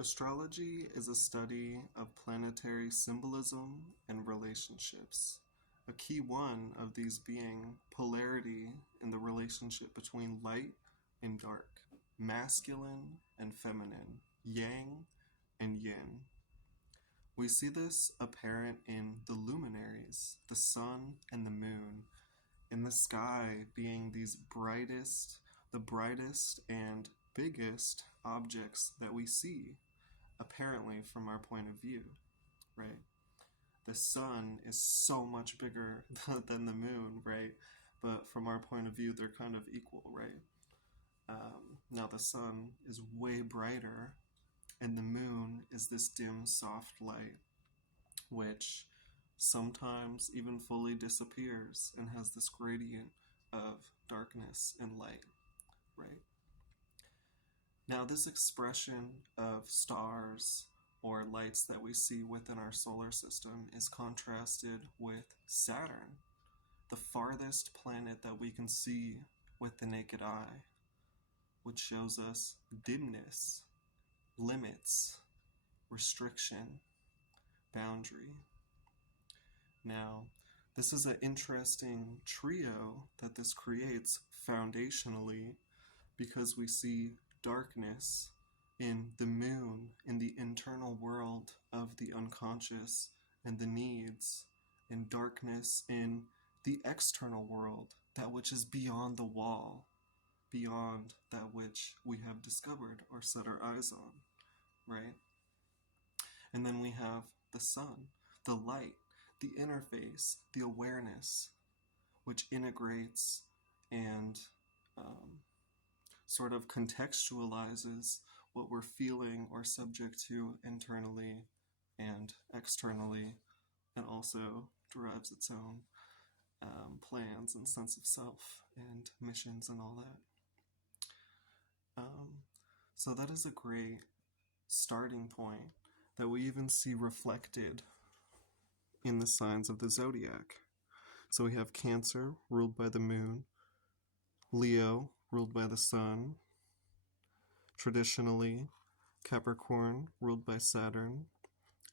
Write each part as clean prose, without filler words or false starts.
Astrology is a study of planetary symbolism and relationships. A key one of these being polarity in the relationship between light and dark, masculine and feminine, yang and yin. We see this apparent in the luminaries, the sun and the moon, in the sky being the brightest and biggest objects that we see, apparently from our point of view, right? The sun is so much bigger than the moon, right? But from our point of view, they're kind of equal, right? Now the sun is way brighter, and the moon is this dim, soft light, which sometimes even fully disappears and has this gradient of darkness and light, right? Now, this expression of stars or lights that we see within our solar system is contrasted with Saturn, the farthest planet that we can see with the naked eye, which shows us dimness, limits, restriction, boundary. Now, this is an interesting trio that this creates foundationally because we see darkness in the moon, in the internal world of the unconscious and the needs, and darkness in the external world, that which is beyond the wall, beyond that which we have discovered or set our eyes on, right? And then we have the sun, the light, the interface, the awareness, which integrates and sort of contextualizes what we're feeling or subject to internally and externally, and also derives its own plans and sense of self and missions and all that. So that is a great starting point that we even see reflected in the signs of the zodiac. So we have Cancer, ruled by the moon, Leo, ruled by the sun, traditionally Capricorn, ruled by Saturn,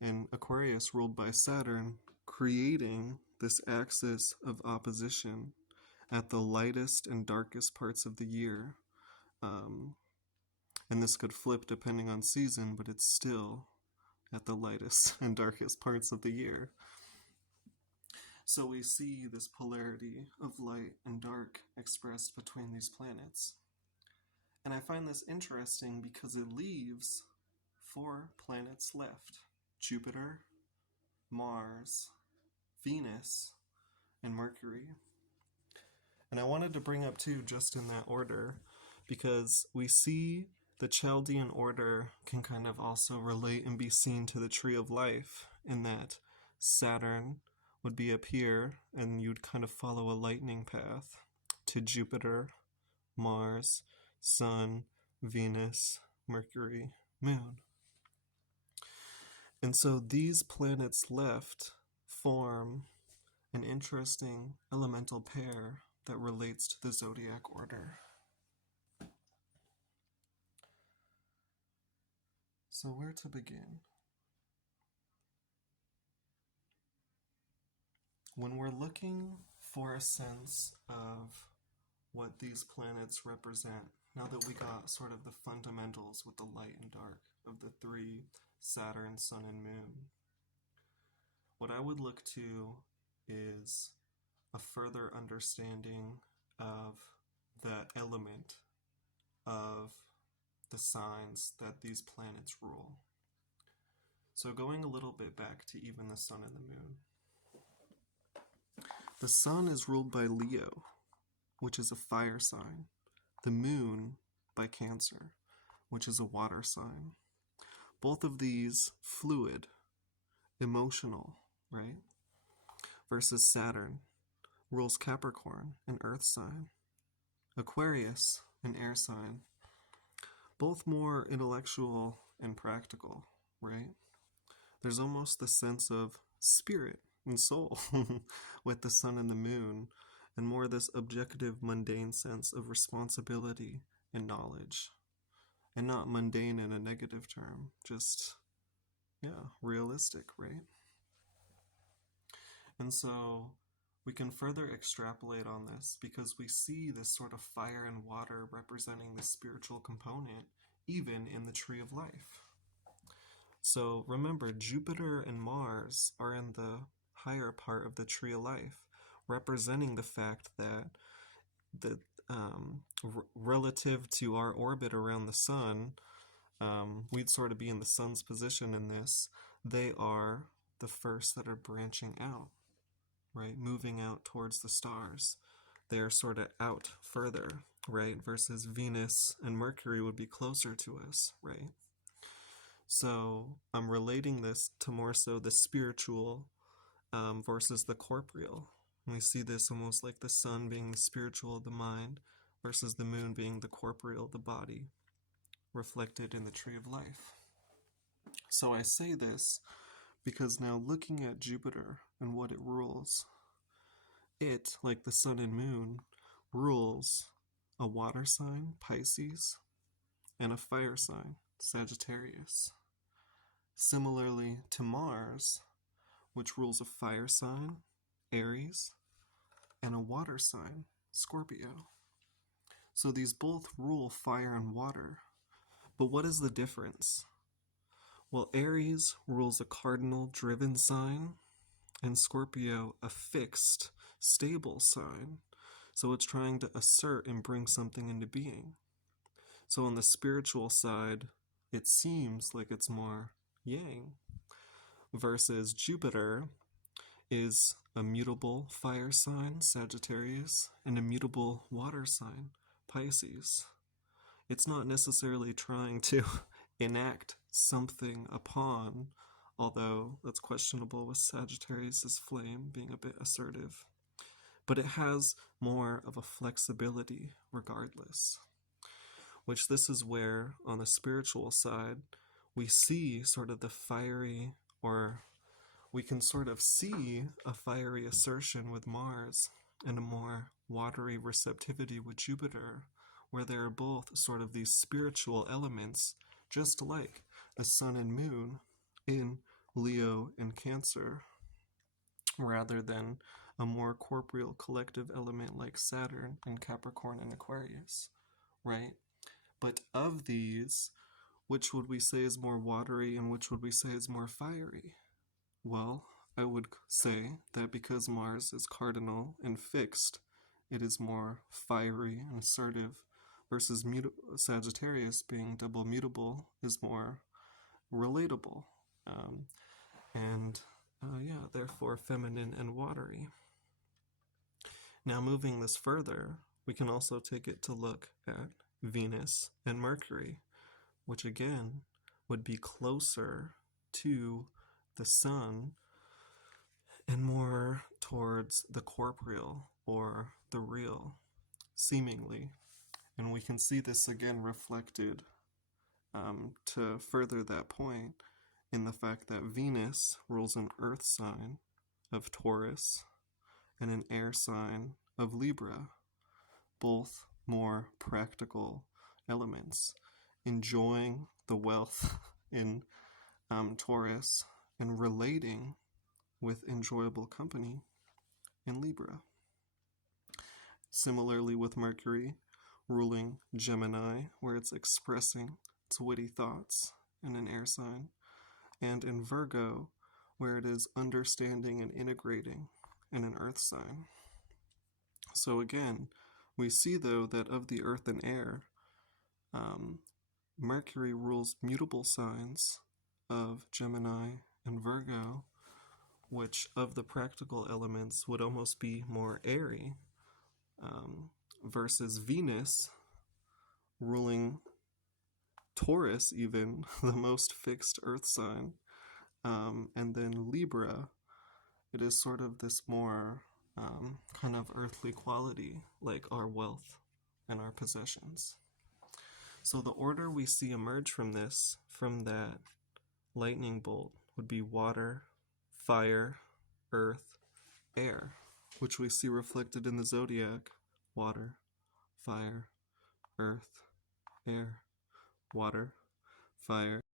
and Aquarius, ruled by Saturn, creating this axis of opposition at the lightest and darkest parts of the year. And this could flip depending on season, but it's still at the lightest and darkest parts of the year. So we see this polarity of light and dark expressed between these planets. And I find this interesting because it leaves 4 planets left: Jupiter, Mars, Venus, and Mercury. And I wanted to bring up too, just in that order, because we see the Chaldean order can kind of also relate and be seen to the tree of life, in that Saturn would be up here and you'd kind of follow a lightning path to Jupiter, Mars, Sun, Venus, Mercury, Moon. And so these planets left form an interesting elemental pair that relates to the zodiac order. So where to begin? When we're looking for a sense of what these planets represent, now that we got sort of the fundamentals with the light and dark of the 3, Saturn, Sun, and Moon, what I would look to is a further understanding of the element of the signs that these planets rule. So going a little bit back to even the sun and the moon. The sun is ruled by Leo, which is a fire sign. The moon by Cancer, which is a water sign. Both of these fluid, emotional, right? Versus Saturn rules Capricorn, an earth sign. Aquarius, an air sign. Both more intellectual and practical, right? There's almost the sense of spirit and soul with the sun and the moon, and more this objective, mundane sense of responsibility and knowledge. and not mundane in a negative term, just, realistic, right? And so we can further extrapolate on this because we see this sort of fire and water representing the spiritual component even in the tree of life. So remember, Jupiter and Mars are in the higher part of the tree of life, representing the fact that the relative to our orbit around the sun, we'd sort of be in the sun's position in this. They are the first that are branching out, right? Moving out towards the stars. They're sort of out further, right? Versus Venus and Mercury would be closer to us, right? So I'm relating this to more so the spiritual versus the corporeal. And we see this almost like the sun being the spiritual, the mind, versus the moon being the corporeal, the body, reflected in the tree of life. So I say this because now looking at Jupiter and what it rules, it, like the sun and moon, rules a water sign, Pisces, and a fire sign, Sagittarius. Similarly to Mars, which rules a fire sign, Aries, and a water sign, Scorpio. So these both rule fire and water. But what is the difference? Well, Aries rules a cardinal driven sign, and Scorpio a fixed, stable sign. So it's trying to assert and bring something into being. So on the spiritual side, it seems like it's more yang, versus Jupiter is a mutable fire sign, Sagittarius, and a mutable water sign, Pisces. It's not necessarily trying to enact something upon, although that's questionable with Sagittarius' flame being a bit assertive. But it has more of a flexibility regardless. Which this is where, on the spiritual side, we see sort of the fiery, or we can sort of see a fiery assertion with Mars and a more watery receptivity with Jupiter, where they are both sort of these spiritual elements, just like the sun and moon in Leo and Cancer, rather than a more corporeal collective element like Saturn in Capricorn and Aquarius, right? But of these, which would we say is more watery and which would we say is more fiery? Well, I would say that because Mars is cardinal and fixed, it is more fiery and assertive, versus Sagittarius being double mutable is more relatable. Therefore feminine and watery. Now moving this further, we can also take it to look at Venus and Mercury, which again would be closer to the sun and more towards the corporeal or the real, seemingly. And we can see this again reflected to further that point in the fact that Venus rules an earth sign of Taurus and an air sign of Libra, both more practical elements, enjoying the wealth in Taurus and relating with enjoyable company in Libra. Similarly with Mercury ruling Gemini, where it's expressing its witty thoughts in an air sign, and in Virgo, where it is understanding and integrating in an earth sign. So again, we see though that of the earth and air, Mercury rules mutable signs of Gemini and Virgo, which of the practical elements would almost be more airy, versus Venus ruling Taurus, even the most fixed earth sign, and then Libra, it is sort of this more kind of earthly quality, like our wealth and our possessions. So the order we see emerge from this, from that lightning bolt, would be water, fire, earth, air, which we see reflected in the zodiac: water, fire, earth, air, water, fire,